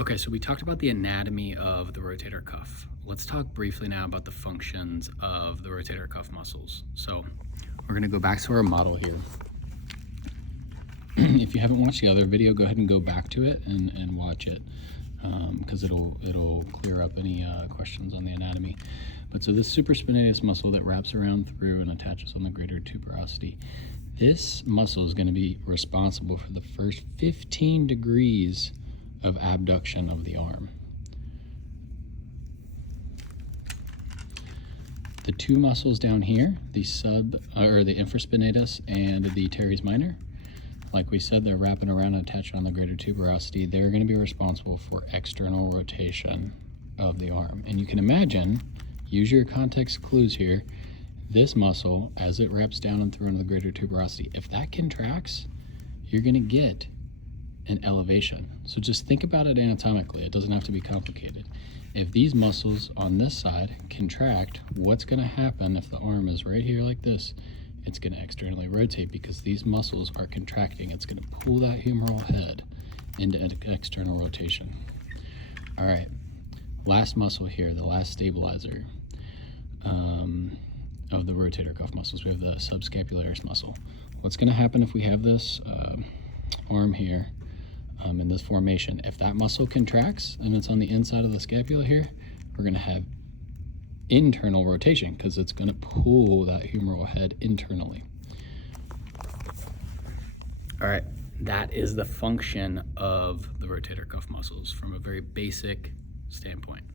Okay, so we talked about the anatomy of the rotator cuff. Let's talk briefly now about the functions of the rotator cuff muscles. So we're going to go back to our model here. If you haven't watched the other video, go ahead and go back to it and watch it because it'll clear up any questions on the anatomy. But so this supraspinatus muscle that wraps around through and attaches on the greater tuberosity, this muscle is going to be responsible for the first 15 degrees of abduction of the arm. The two muscles down here, the infraspinatus and the teres minor, like we said, they're wrapping around and attached on the greater tuberosity. They're going to be responsible for external rotation of the arm. And you can imagine, use your context clues here, this muscle, as it wraps down and through into the greater tuberosity, if that contracts, you're going to get an elevation. So just think about it anatomically. It doesn't have to be complicated. If these muscles on this side contract, what's going to happen if the arm is right here like this? It's going to externally rotate because these muscles are contracting. It's going to pull that humeral head into external rotation. All right, last muscle here, the last stabilizer of the rotator cuff muscles. We have the subscapularis muscle. What's going to happen if we have this arm here in this formation? If that muscle contracts and it's on the inside of the scapula here, we're going to have internal rotation because it's going to pull that humeral head internally. All right, that is the function of the rotator cuff muscles from a very basic standpoint.